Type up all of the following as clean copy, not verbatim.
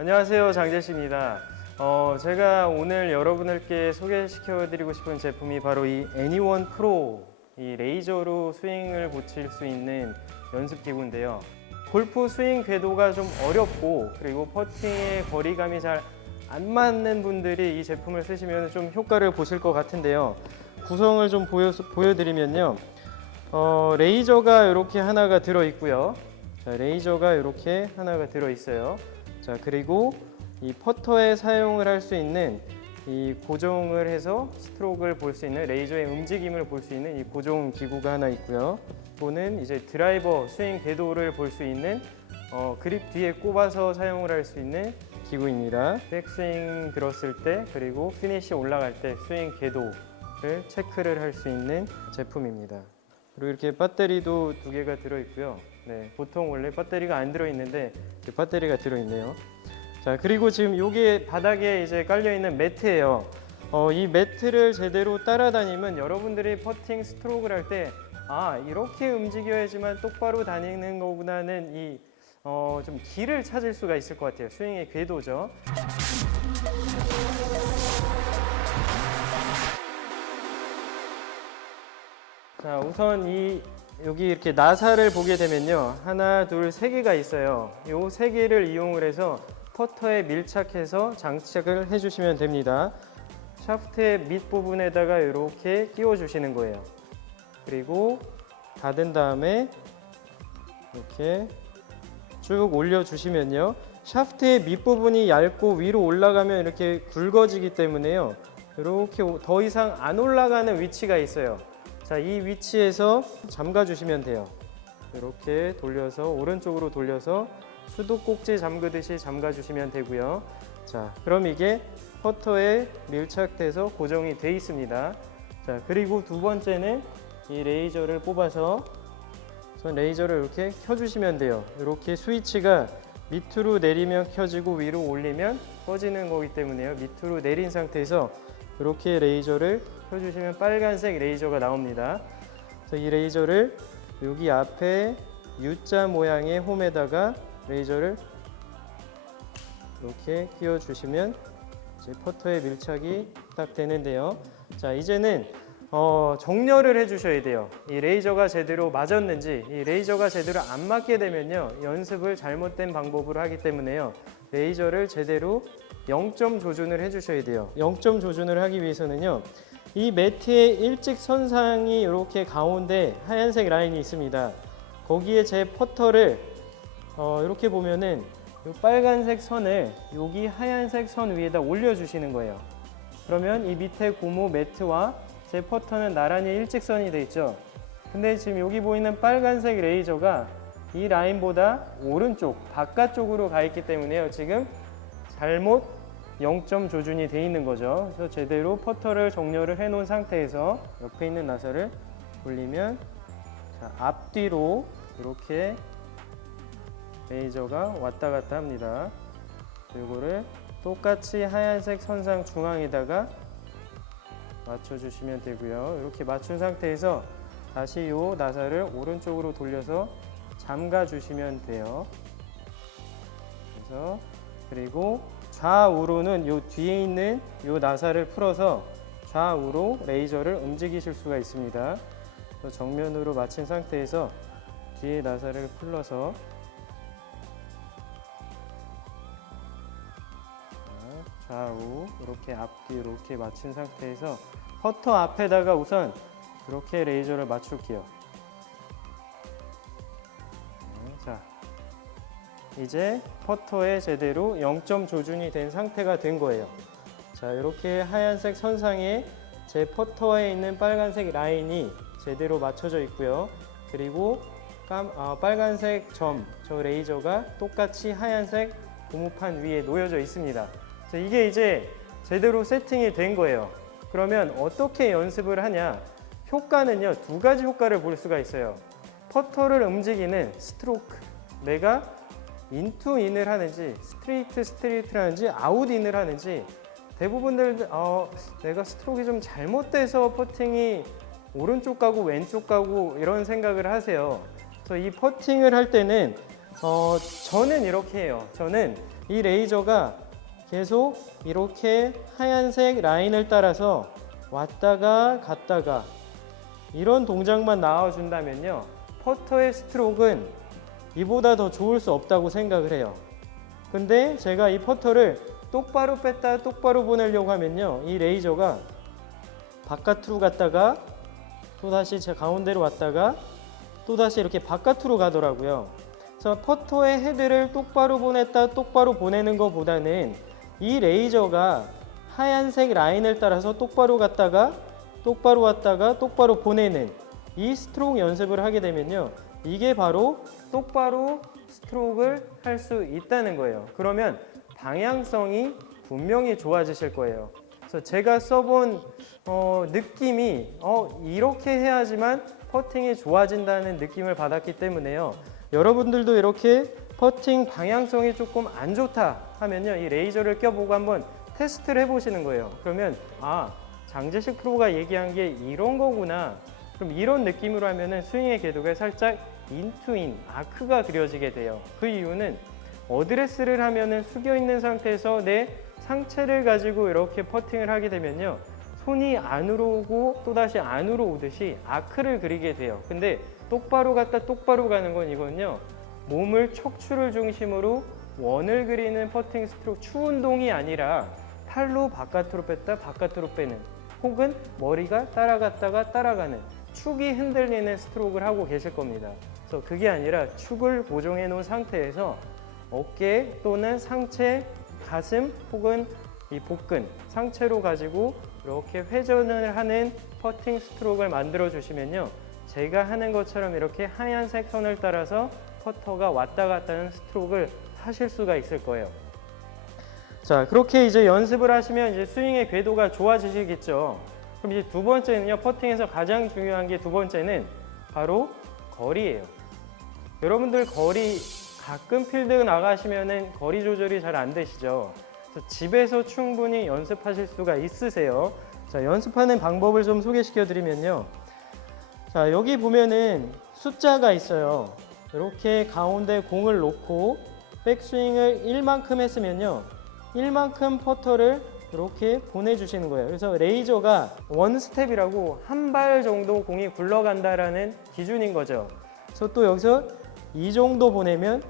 안녕하세요, 장재식입니다. 제가 오늘 여러분들께 소개시켜드리고 싶은 제품이 바로 이 애니원 프로, 이 레이저로 스윙을 고칠 수 있는 연습기구인데요. 골프 스윙 궤도가 좀 어렵고 그리고 퍼팅의 거리감이 잘 안 맞는 분들이 이 제품을 쓰시면 좀 효과를 보실 것 같은데요. 구성을 좀 보여드리면요. 레이저가 이렇게 하나가 들어있고요. 자, 레이저가 이렇게 하나가 들어있어요. 자, 그리고 이 퍼터에 사용을 할 수 있는 이 고정을 해서 스트로크를 볼 수 있는 레이저의 움직임을 볼 수 있는 이 고정 기구가 하나 있고요. 이거는 이제 드라이버 스윙 궤도를 볼 수 있는 그립 뒤에 꼽아서 사용을 할 수 있는 기구입니다. 백스윙 들었을 때 그리고 피니시 올라갈 때 스윙 궤도를 체크를 할 수 있는 제품입니다. 그리고 이렇게 배터리도 두 개가 들어있고요. 네, 보통 원래 배터리가 안 들어있는데 배터리가 들어있네요. 자, 그리고 지금 여기 바닥에 이제 깔려 있는 매트예요. 이 매트를 제대로 따라다니면 여러분들이 퍼팅 스트로크를 할 때 이렇게 움직여야지만 똑바로 다니는 거구나는 이 좀 길을 찾을 수가 있을 것 같아요. 스윙의 궤도죠. 자, 우선 여기 이렇게 나사를 보게 되면요. 하나, 둘, 세 개가 있어요. 이 세 개를 이용을 해서 퍼터에 밀착해서 장착을 해주시면 됩니다. 샤프트의 밑부분에다가 이렇게 끼워 주시는 거예요. 그리고 닫은 다음에 이렇게 쭉 올려주시면요. 샤프트의 밑부분이 얇고 위로 올라가면 이렇게 굵어지기 때문에요. 이렇게 더 이상 안 올라가는 위치가 있어요. 자, 이 위치에서 잠가 주시면 돼요. 이렇게 돌려서 오른쪽으로 돌려서 수도꼭지 잠그듯이 잠가 주시면 되고요. 자, 그럼 이게 퍼터에 밀착돼서 고정이 돼 있습니다. 자, 그리고 두 번째는 이 레이저를 뽑아서 우선 레이저를 이렇게 켜주시면 돼요. 이렇게 스위치가 밑으로 내리면 켜지고 위로 올리면 꺼지는 거기 때문에요. 밑으로 내린 상태에서 이렇게 레이저를 켜주시면 빨간색 레이저가 나옵니다. 그래서 이 레이저를 여기 앞에 U자 모양의 홈에다가 레이저를 이렇게 끼워주시면 이제 퍼터에 밀착이 딱 되는데요. 자, 이제는 정렬을 해주셔야 돼요. 이 레이저가 제대로 맞았는지, 이 레이저가 제대로 안 맞게 되면요, 연습을 잘못된 방법으로 하기 때문에요. 레이저를 제대로 0점 조준을 해주셔야 돼요. 0점 조준을 하기 위해서는요, 이 매트의 일직선상이 이렇게 가운데 하얀색 라인이 있습니다. 거기에 제 퍼터를 이렇게 보면은 이 빨간색 선을 여기 하얀색 선 위에다 올려주시는 거예요. 그러면 이 밑에 고무 매트와 제 퍼터는 나란히 일직선이 돼 있죠. 근데 지금 여기 보이는 빨간색 레이저가 이 라인보다 오른쪽 바깥쪽으로 가 있기 때문에요. 지금 잘못 0점 조준이 돼 있는 거죠. 그래서 제대로 퍼터를 정렬을 해 놓은 상태에서 옆에 있는 나사를 돌리면, 자, 앞뒤로 이렇게 레이저가 왔다 갔다 합니다. 이거를 똑같이 하얀색 선상 중앙에다가 맞춰주시면 되고요. 이렇게 맞춘 상태에서 다시 이 나사를 오른쪽으로 돌려서 잠가 주시면 돼요. 그리고 좌우로는 이 뒤에 있는 이 나사를 풀어서 좌우로 레이저를 움직이실 수가 있습니다. 정면으로 맞춘 상태에서 뒤에 나사를 풀러서 좌우 이렇게 앞뒤 이렇게 맞춘 상태에서 퍼터 앞에다가 우선 이렇게 레이저를 맞출게요. 자, 이제 퍼터에 제대로 0점 조준이 된 상태가 된 거예요. 자, 이렇게 하얀색 선상에 제 퍼터에 있는 빨간색 라인이 제대로 맞춰져 있고요. 그리고 빨간색 저 레이저가 똑같이 하얀색 고무판 위에 놓여져 있습니다. 자, 이게 이제 제대로 세팅이 된 거예요. 그러면 어떻게 연습을 하냐? 효과는요, 두 가지 효과를 볼 수가 있어요. 퍼터를 움직이는 스트로크, 내가 인투 인을 하는지 스트레이트를 하는지 아웃 인을 하는지, 대부분들 내가 스트로크가 좀 잘못돼서 퍼팅이 오른쪽 가고 왼쪽 가고 이런 생각을 하세요. 그래서 이 퍼팅을 할 때는 저는 이렇게 해요. 저는 이 레이저가 계속 이렇게 하얀색 라인을 따라서 왔다가 갔다가 이런 동작만 나와준다면요, 퍼터의 스트로크는 이보다 더 좋을 수 없다고 생각을 해요. 근데 제가 이 퍼터를 똑바로 뺐다 똑바로 보내려고 하면요, 이 레이저가 바깥으로 갔다가 또다시 제 가운데로 왔다가 또다시 이렇게 바깥으로 가더라고요. 그래서 퍼터의 헤드를 똑바로 보냈다 똑바로 보내는 것보다는 이 레이저가 하얀색 라인을 따라서 똑바로 갔다가 똑바로 왔다가 똑바로 보내는 이 스트로크 연습을 하게 되면요, 이게 바로 똑바로 스트로크를 할 수 있다는 거예요. 그러면 방향성이 분명히 좋아지실 거예요. 그래서 제가 써본 느낌이 이렇게 해야지만 퍼팅이 좋아진다는 느낌을 받았기 때문에요, 여러분들도 이렇게 퍼팅 방향성이 조금 안 좋다 하면요, 이 레이저를 껴보고 한번 테스트를 해보시는 거예요. 그러면 장재식 프로가 얘기한 게 이런 거구나. 그럼 이런 느낌으로 하면은 스윙의 궤도가 살짝 인투인, 아크가 그려지게 돼요. 그 이유는 어드레스를 하면은 숙여 있는 상태에서 내 상체를 가지고 이렇게 퍼팅을 하게 되면요, 손이 안으로 오고 또다시 안으로 오듯이 아크를 그리게 돼요. 근데 똑바로 갔다 똑바로 가는 건 이건요, 몸을 척추를 중심으로 원을 그리는 퍼팅 스트로크 추 운동이 아니라 팔로 바깥으로 뺐다 바깥으로 빼는, 혹은 머리가 따라갔다가 따라가는 축이 흔들리는 스트로크를 하고 계실 겁니다. 그래서 그게 아니라 축을 고정해 놓은 상태에서 어깨 또는 상체, 가슴 혹은 이 복근, 상체로 가지고 이렇게 회전을 하는 퍼팅 스트로크를 만들어 주시면요, 제가 하는 것처럼 이렇게 하얀색 선을 따라서 퍼터가 왔다 갔다 하는 스트로크를 하실 수가 있을 거예요. 자, 그렇게 이제 연습을 하시면 이제 스윙의 궤도가 좋아지시겠죠. 그럼 이제 두 번째는요, 퍼팅에서 가장 중요한 게 두 번째는 바로 거리예요. 여러분들 거리, 가끔 필드 나가시면은 거리 조절이 잘 안 되시죠. 그래서 집에서 충분히 연습하실 수가 있으세요. 자, 연습하는 방법을 좀 소개시켜 드리면요, 자, 여기 보면은 숫자가 있어요. 이렇게 가운데 공을 놓고 백스윙을 1만큼 했으면요, 1만큼 퍼터를 이렇게 보내주시는 거예요. 그래서 레이저가 원 스텝이라고 한 발 정도 공이 굴러간다라는 기준인 거죠. 그래서 또 여기서 이 정도 보내면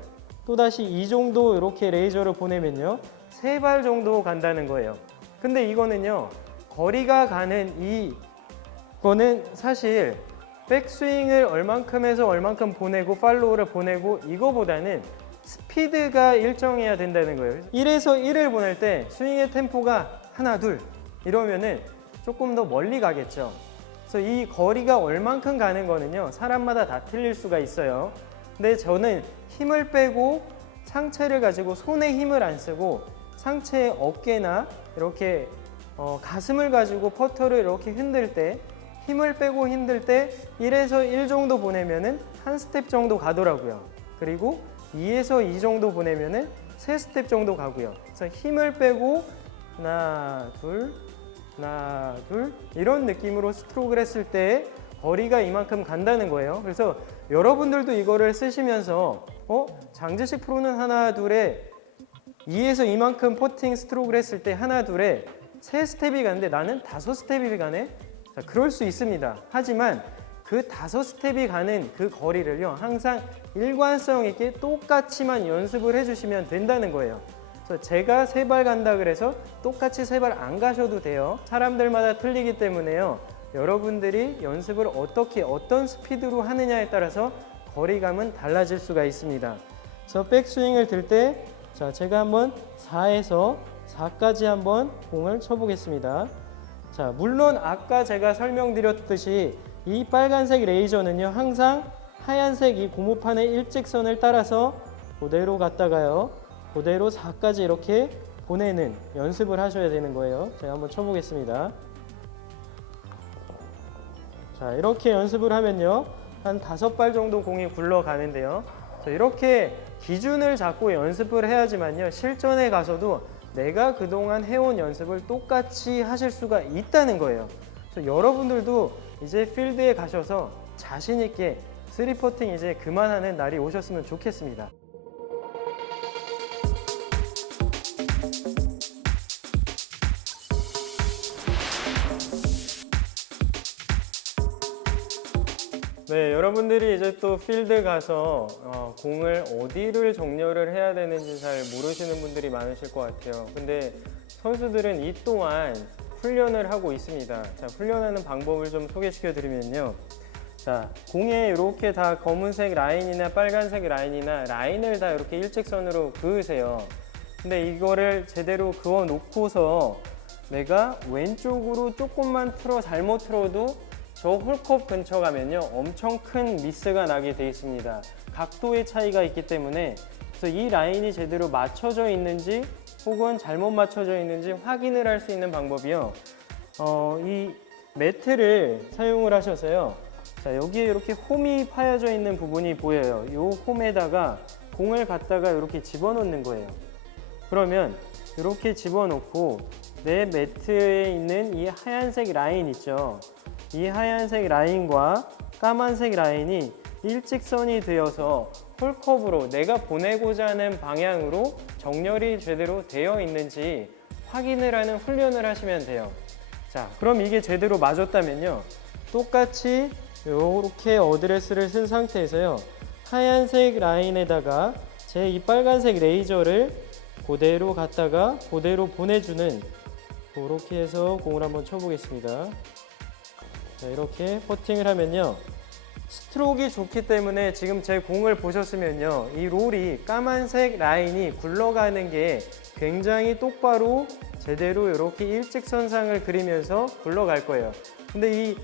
또다시 이 정도 이렇게 레이저를 보내면요, 세 발 정도 간다는 거예요. 근데 이거는요, 거리가 가는 이거는 사실 백스윙을 얼만큼 해서 얼만큼 보내고 팔로우를 보내고 이거보다는 스피드가 일정해야 된다는 거예요. 1에서 1을 보낼 때 스윙의 템포가 하나, 둘 이러면은 조금 더 멀리 가겠죠. 그래서 이 거리가 얼만큼 가는 거는요, 사람마다 다 틀릴 수가 있어요. 근데 저는 힘을 빼고 상체를 가지고 손에 힘을 안 쓰고 상체의 어깨나 이렇게 가슴을 가지고 퍼터를 이렇게 흔들 때 힘을 빼고 흔들 때 1에서 1 정도 보내면은 한 스텝 정도 가더라고요. 그리고 2에서 2 정도 보내면은 3스텝 정도 가고요. 그래서 힘을 빼고 하나, 둘, 하나, 둘 이런 느낌으로 스트로크를 했을 때 거리가 이만큼 간다는 거예요. 그래서 여러분들도 이거를 쓰시면서 장재식 프로는 하나, 둘에 2에서 이만큼 퍼팅 스트로크를 했을 때 하나, 둘에 3스텝이 가는데 나는 5스텝이 가네? 자, 그럴 수 있습니다. 하지만 그 5스텝이 가는 그 거리를요, 항상 일관성 있게 똑같이만 연습을 해주시면 된다는 거예요. 그래서 제가 3발 간다 그래서 똑같이 3발 안 가셔도 돼요. 사람들마다 틀리기 때문에요, 여러분들이 연습을 어떤 스피드로 하느냐에 따라서 거리감은 달라질 수가 있습니다. 그래서 백스윙을 들 때 제가 한번 4에서 4까지 한번 공을 쳐보겠습니다. 자, 물론 아까 제가 설명드렸듯이 이 빨간색 레이저는요, 항상 하얀색 이 고무판의 일직선을 따라서 그대로 갔다가요, 그대로 4까지 이렇게 보내는 연습을 하셔야 되는 거예요. 제가 한번 쳐보겠습니다. 자, 이렇게 연습을 하면요, 한 5발 정도 공이 굴러가는데요. 자, 이렇게 기준을 잡고 연습을 해야지만요, 실전에 가서도 내가 그동안 해온 연습을 똑같이 하실 수가 있다는 거예요. 그래서 여러분들도 이제 필드에 가셔서 자신 있게 3퍼팅 이제 그만하는 날이 오셨으면 좋겠습니다. 네, 여러분들이 이제 또 필드 가서 공을 어디를 정렬을 해야 되는지 잘 모르시는 분들이 많으실 것 같아요. 근데 선수들은 이 또한 훈련을 하고 있습니다. 자, 훈련하는 방법을 좀 소개시켜 드리면요. 자, 공에 이렇게 다 검은색 라인이나 빨간색 라인이나 라인을 다 이렇게 일직선으로 그으세요. 근데 이거를 제대로 그어 놓고서 내가 왼쪽으로 조금만 잘못 틀어도 저 홀컵 근처 가면요 엄청 큰 미스가 나게 돼 있습니다. 각도의 차이가 있기 때문에 그래서 이 라인이 제대로 맞춰져 있는지 혹은 잘못 맞춰져 있는지 확인을 할 수 있는 방법이요. 이 매트를 사용을 하셔서요. 자, 여기에 이렇게 홈이 파여져 있는 부분이 보여요. 이 홈에다가 공을 갖다가 이렇게 집어넣는 거예요. 그러면 이렇게 집어넣고 내 매트에 있는 이 하얀색 라인 있죠. 이 하얀색 라인과 까만색 라인이 일직선이 되어서 홀컵으로 내가 보내고자 하는 방향으로 정렬이 제대로 되어 있는지 확인을 하는 훈련을 하시면 돼요. 자, 그럼 이게 제대로 맞았다면요. 똑같이 이렇게 어드레스를 쓴 상태에서요. 하얀색 라인에다가 제 이 빨간색 레이저를 그대로 갖다가 그대로 보내주는 그렇게 해서 공을 한번 쳐보겠습니다. 자, 이렇게 퍼팅을 하면요. 스트로크가 좋기 때문에 지금 제 공을 보셨으면요. 이 롤이 까만색 라인이 굴러가는 게 굉장히 똑바로 제대로 이렇게 일직선상을 그리면서 굴러갈 거예요. 근데 이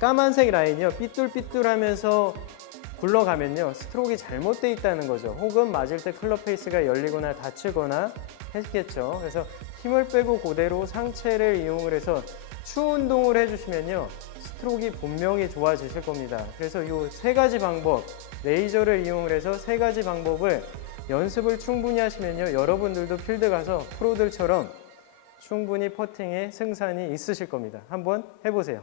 까만색 라인이요. 삐뚤삐뚤하면서 굴러가면요. 스트로크가 잘못되어 있다는 거죠. 혹은 맞을 때 클럽 페이스가 열리거나 닫히거나 했겠죠. 그래서 힘을 빼고 그대로 상체를 이용을 해서 추 운동을 해주시면요. 스트로크가 분명히 좋아지실 겁니다. 그래서 이 세 가지 방법, 레이저를 이용을 해서 세 가지 방법을 연습을 충분히 하시면요. 여러분들도 필드 가서 프로들처럼 충분히 퍼팅에 승산이 있으실 겁니다. 한번 해보세요.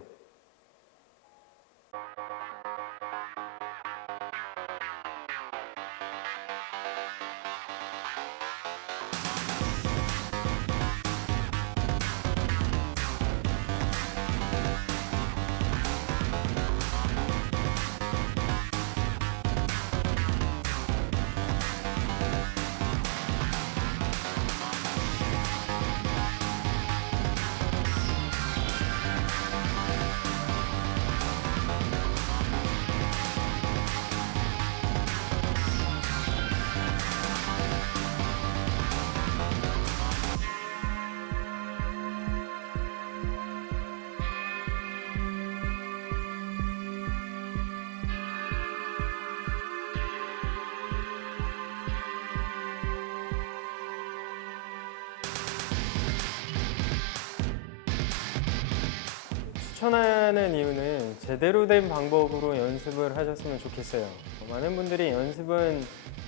추천하는 이유는 제대로 된 방법으로 연습을 하셨으면 좋겠어요. 많은 분들이 연습은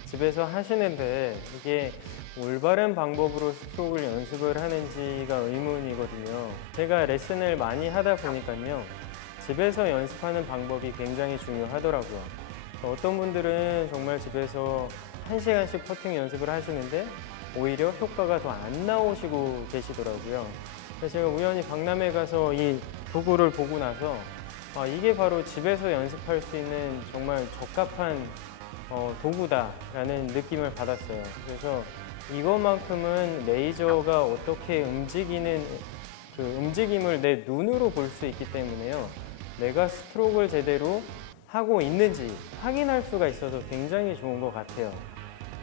집에서 하시는데 이게 올바른 방법으로 스트로크를 연습을 하는지가 의문이거든요. 제가 레슨을 많이 하다 보니까요. 집에서 연습하는 방법이 굉장히 중요하더라고요. 어떤 분들은 정말 집에서 1시간씩 퍼팅 연습을 하시는데 오히려 효과가 더 안 나오시고 계시더라고요. 그래서 제가 우연히 박람회 가서 이 도구를 보고 나서 이게 바로 집에서 연습할 수 있는 정말 적합한 도구다라는 느낌을 받았어요. 그래서 이것만큼은 레이저가 어떻게 움직이는 그 움직임을 내 눈으로 볼 수 있기 때문에요. 내가 스트로크를 제대로 하고 있는지 확인할 수가 있어서 굉장히 좋은 것 같아요.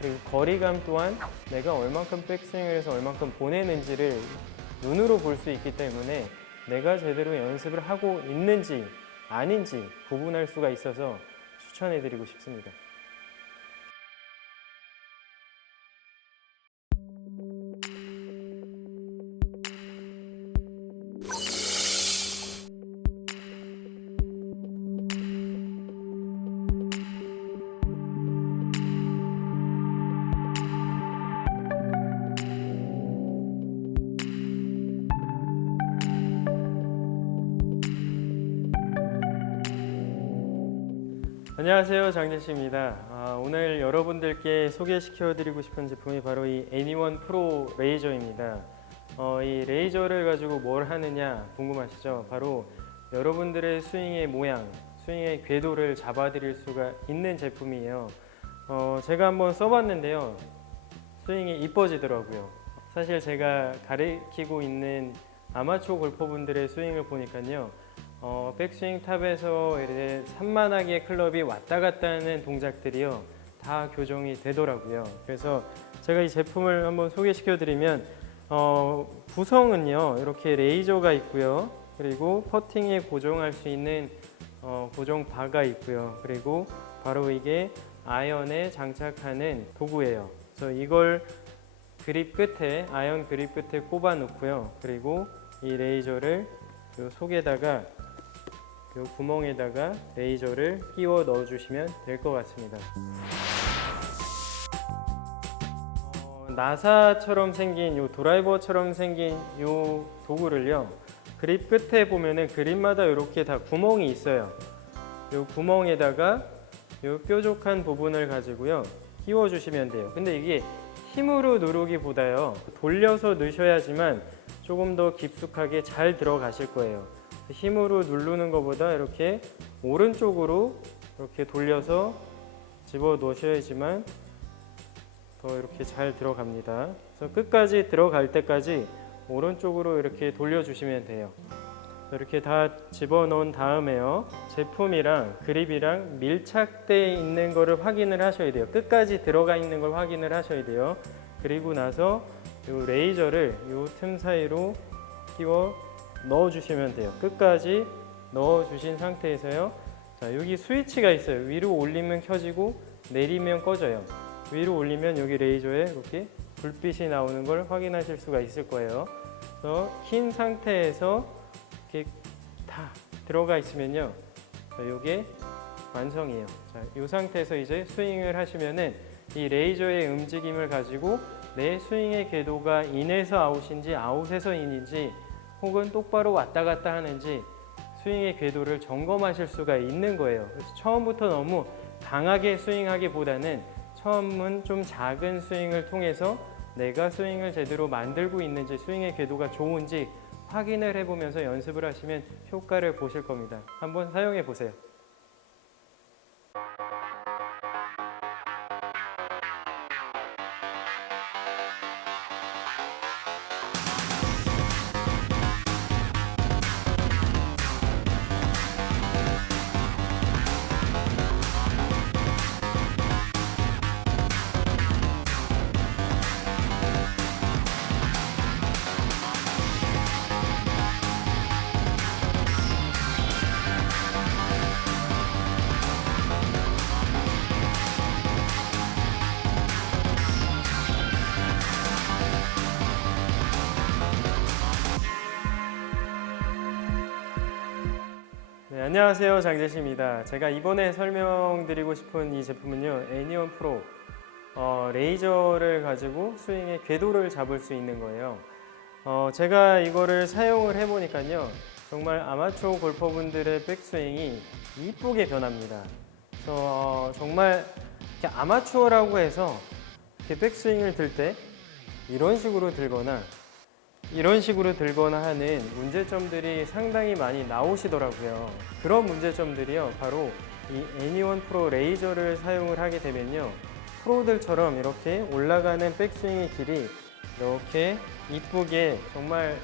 그리고 거리감 또한 내가 얼만큼 백스윙을 해서 얼만큼 보내는지를 눈으로 볼 수 있기 때문에 내가 제대로 연습을 하고 있는지 아닌지 구분할 수가 있어서 추천해드리고 싶습니다. 안녕하세요, 장재씨입니다. 오늘 여러분들께 소개시켜드리고 싶은 제품이 바로 이 애니원 프로 레이저입니다. 이 레이저를 가지고 뭘 하느냐 궁금하시죠? 바로 여러분들의 스윙의 모양, 스윙의 궤도를 잡아드릴 수가 있는 제품이에요. 제가 한번 써봤는데요. 스윙이 이뻐지더라고요. 사실 제가 가르치고 있는 아마추어 골퍼분들의 스윙을 보니까요. 백스윙 탑에서 이렇게 산만하게 클럽이 왔다 갔다 하는 동작들이요. 다 교정이 되더라고요. 그래서 제가 이 제품을 한번 소개시켜 드리면 구성은요. 이렇게 레이저가 있고요. 그리고 퍼팅에 고정할 수 있는 고정 바가 있고요. 그리고 바로 이게 아이언에 장착하는 도구예요. 그래서 이걸 그립 끝에 아이언 그립 끝에 꼽아 놓고요. 그리고 이 레이저를 요 속에다가 요 구멍에다가 레이저를 끼워 넣어 주시면 될 것 같습니다. 나사처럼 생긴 요 드라이버처럼 생긴 요 도구를요. 그립 끝에 보면은 그립마다 이렇게 다 구멍이 있어요. 요 구멍에다가 요 뾰족한 부분을 가지고요. 끼워 주시면 돼요. 근데 이게 힘으로 누르기보다요. 돌려서 넣으셔야지만 조금 더 깊숙하게 잘 들어가실 거예요. 힘으로 누르는 것보다 이렇게 오른쪽으로 이렇게 돌려서 집어 넣으셔야지만 더 이렇게 잘 들어갑니다. 그래서 끝까지 들어갈 때까지 오른쪽으로 이렇게 돌려주시면 돼요. 이렇게 다 집어넣은 다음에요. 제품이랑 그립이랑 밀착되어 있는 거를 확인을 하셔야 돼요. 끝까지 들어가 있는 걸 확인을 하셔야 돼요. 그리고 나서 이 레이저를 이 틈 사이로 끼워 넣어주시면 돼요. 끝까지 넣어주신 상태에서요. 자, 여기 스위치가 있어요. 위로 올리면 켜지고 내리면 꺼져요. 위로 올리면 여기 레이저에 이렇게 불빛이 나오는 걸 확인하실 수가 있을 거예요. 그래서 킨 상태에서 이렇게 다 들어가 있으면요. 자, 이게 완성이에요. 자, 이 상태에서 이제 스윙을 하시면은 이 레이저의 움직임을 가지고 내 스윙의 궤도가 인에서 아웃인지 아웃에서 인인지 혹은 똑바로 왔다 갔다 하는지 스윙의 궤도를 점검하실 수가 있는 거예요. 그래서 처음부터 너무 강하게 스윙하기보다는 처음은 좀 작은 스윙을 통해서 내가 스윙을 제대로 만들고 있는지 스윙의 궤도가 좋은지 확인을 해보면서 연습을 하시면 효과를 보실 겁니다. 한번 사용해 보세요. 네, 안녕하세요. 장재식입니다. 제가 이번에 설명드리고 싶은 이 제품은요. 애니원 프로 레이저를 가지고 스윙의 궤도를 잡을 수 있는 거예요. 제가 이거를 사용을 해보니까요. 정말 아마추어 골퍼분들의 백스윙이 이쁘게 변합니다. 그래서 정말 이렇게 아마추어라고 해서 이렇게 백스윙을 들 때 이런 식으로 들거나 하는 문제점들이 상당히 많이 나오시더라고요. 그런 문제점들이요. 바로 이 애니원 프로 레이저를 사용을 하게 되면요. 프로들처럼 이렇게 올라가는 백스윙의 길이 이렇게 이쁘게 정말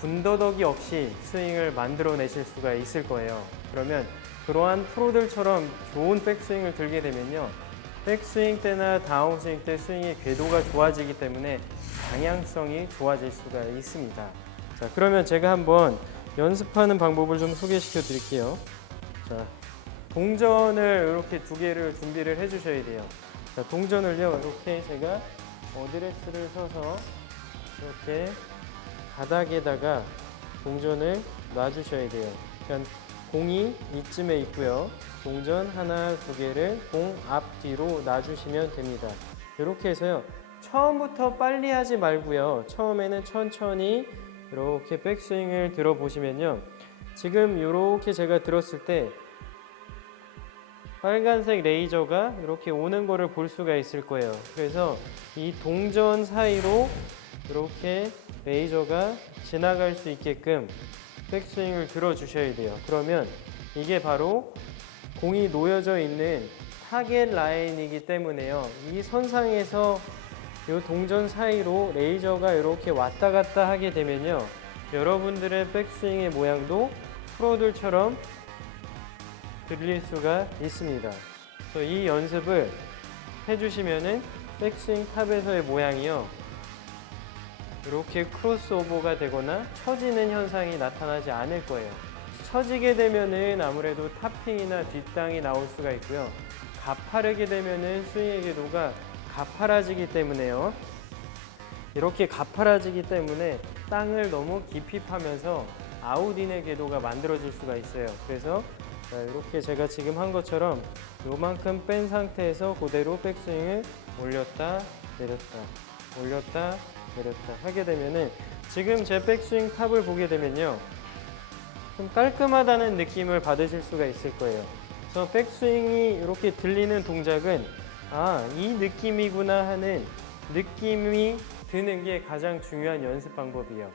군더더기 없이 스윙을 만들어내실 수가 있을 거예요. 그러면 그러한 프로들처럼 좋은 백스윙을 들게 되면요. 백스윙 때나 다운스윙 때 스윙의 궤도가 좋아지기 때문에 방향성이 좋아질 수가 있습니다. 자, 그러면 제가 한번 연습하는 방법을 좀 소개시켜 드릴게요. 자, 동전을 이렇게 두 개를 준비를 해 주셔야 돼요. 자, 동전을요, 이렇게 제가 어드레스를 서서 이렇게 바닥에다가 동전을 놔 주셔야 돼요. 그러니까 공이 이쯤에 있고요. 동전 하나, 두 개를 공 앞뒤로 놔주시면 됩니다. 이렇게 해서요. 처음부터 빨리 하지 말고요. 처음에는 천천히 이렇게 백스윙을 들어보시면요. 지금 이렇게 제가 들었을 때 빨간색 레이저가 이렇게 오는 거를 볼 수가 있을 거예요. 그래서 이 동전 사이로 이렇게 레이저가 지나갈 수 있게끔 백스윙을 들어주셔야 돼요. 그러면 이게 바로 공이 놓여져 있는 타겟 라인이기 때문에요. 이 선상에서 이 동전 사이로 레이저가 이렇게 왔다 갔다 하게 되면요. 여러분들의 백스윙의 모양도 프로들처럼 들릴 수가 있습니다. 그래서 이 연습을 해주시면은 백스윙 탑에서의 모양이요. 이렇게 크로스오버가 되거나 처지는 현상이 나타나지 않을 거예요. 처지게 되면은 아무래도 탑핑이나 뒷땅이 나올 수가 있고요. 가파르게 되면은 스윙의 궤도가 가파라지기 때문에요. 이렇게 가파라지기 때문에 땅을 너무 깊이 파면서 아웃인의 궤도가 만들어질 수가 있어요. 그래서 이렇게 제가 지금 한 것처럼 요만큼 뺀 상태에서 그대로 백스윙을 올렸다 내렸다 올렸다 내렸다 하게 되면은 지금 제 백스윙 탑을 보게 되면요. 좀 깔끔하다는 느낌을 받으실 수가 있을 거예요. 그래서 백스윙이 이렇게 들리는 동작은 이 느낌이구나 하는 느낌이 드는 게 가장 중요한 연습 방법이에요.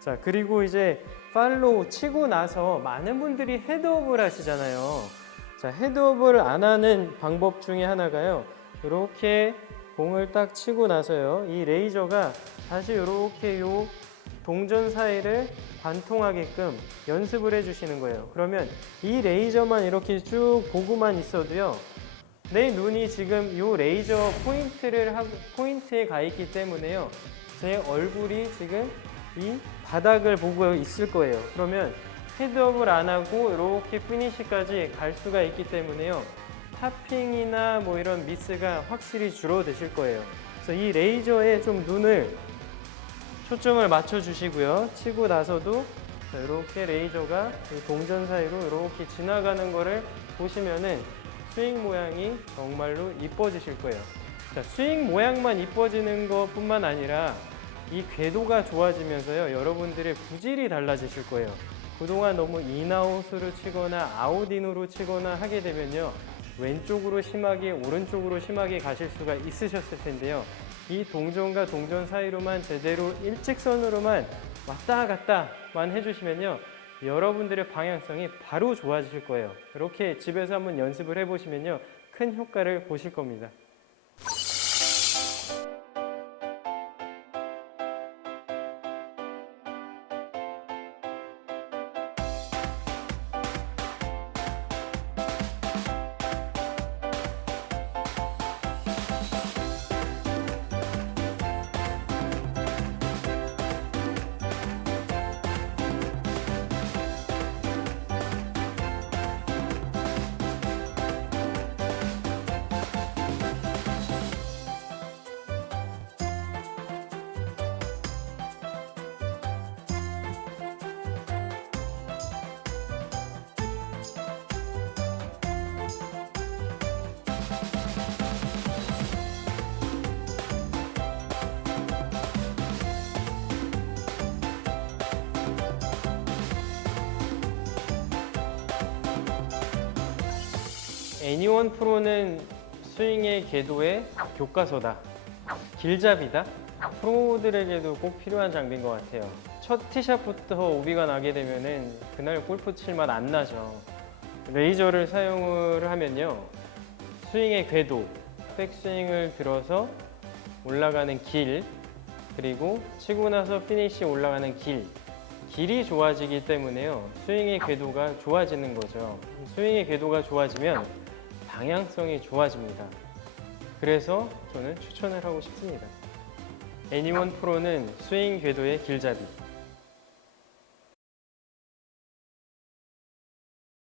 자, 그리고 이제 팔로우 치고 나서 많은 분들이 헤드업을 하시잖아요. 자, 헤드업을 안 하는 방법 중에 하나가요. 이렇게 공을 딱 치고 나서요. 이 레이저가 다시 이렇게 요 동전 사이를 관통하게끔 연습을 해주시는 거예요. 그러면 이 레이저만 이렇게 쭉 보고만 있어도요. 내 눈이 지금 이 레이저 포인트에 가 있기 때문에요. 제 얼굴이 지금 이 바닥을 보고 있을 거예요. 그러면 헤드업을 안 하고 이렇게 피니시까지 갈 수가 있기 때문에요. 탑핑이나 뭐 이런 미스가 확실히 줄어드실 거예요. 그래서 이 레이저에 좀 눈을 초점을 맞춰 주시고요. 치고 나서도 이렇게 레이저가 이 동전 사이로 이렇게 지나가는 거를 보시면은 스윙 모양이 정말로 이뻐지실 거예요. 자, 스윙 모양만 이뻐지는 것뿐만 아니라 이 궤도가 좋아지면서요. 여러분들의 구질이 달라지실 거예요. 그동안 너무 인아웃으로 치거나 아웃인으로 치거나 하게 되면요. 왼쪽으로 심하게 오른쪽으로 심하게 가실 수가 있으셨을 텐데요. 이 동전과 동전 사이로만 제대로 일직선으로만 왔다 갔다만 해주시면요. 여러분들의 방향성이 바로 좋아지실 거예요. 이렇게 집에서 한번 연습을 해보시면요. 큰 효과를 보실 겁니다. 애니원 프로는 스윙의 궤도의 교과서다. 길잡이다. 프로들에게도 꼭 필요한 장비인 것 같아요. 첫 티샷부터 오비가 나게 되면은 그날 골프 칠 맛 안 나죠. 레이저를 사용을 하면요. 스윙의 궤도, 백스윙을 들어서 올라가는 길, 그리고 치고 나서 피니시 올라가는 길이 좋아지기 때문에요. 스윙의 궤도가 좋아지는 거죠. 스윙의 궤도가 좋아지면 방향성이 좋아집니다. 그래서 저는 추천을 하고 싶습니다. 애니원 프로는 스윙 궤도의 길잡이.